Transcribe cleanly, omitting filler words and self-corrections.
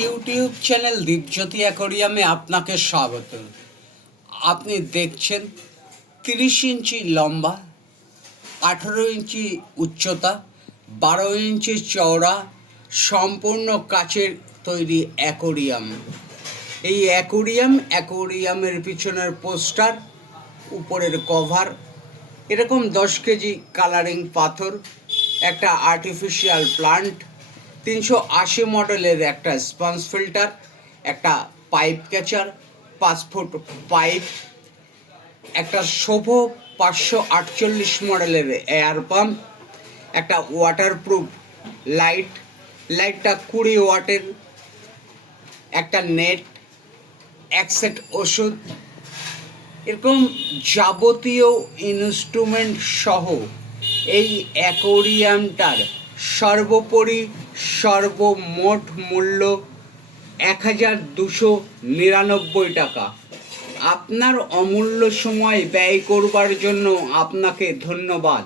YouTube channel Dipjyoti অ্যাকোরিয়ামে আপনাকে স্বাগত। আপনি দেখছেন 30 ইঞ্চি লম্বা, 18 ইঞ্চি উচ্চতা, 12 ইঞ্চি চওড়া, সম্পূর্ণ কাচের তৈরি অ্যাকোরিয়াম। এই অ্যাকোরিয়ামের পিছনের পোস্টার, উপরের কভার, এরকম 10 কেজি কালারিং পাথর, একটা আর্টিফিশিয়াল প্লান্ট, 380 মডেলের একটা স্পঞ্জ ফিল্টার, একটা পাইপ ক্যাচার, 5 ফুট পাইপ, একটা শোভো 548 মডেলের এয়ার পাম্প, একটা ওয়াটারপ্রুফ লাইটটা 20 ওয়াটের, একটা নেট, এক সেট ওষুধ, এরকম যাবতীয় ইনস্ট্রুমেন্ট সহ এই অ্যাকোরিয়ামটার সর্বোপরি সর্বমোট মূল্য 1299 টাকা। আপনার অমূল্য সময় ব্যয় করবার জন্য আপনাকে ধন্যবাদ।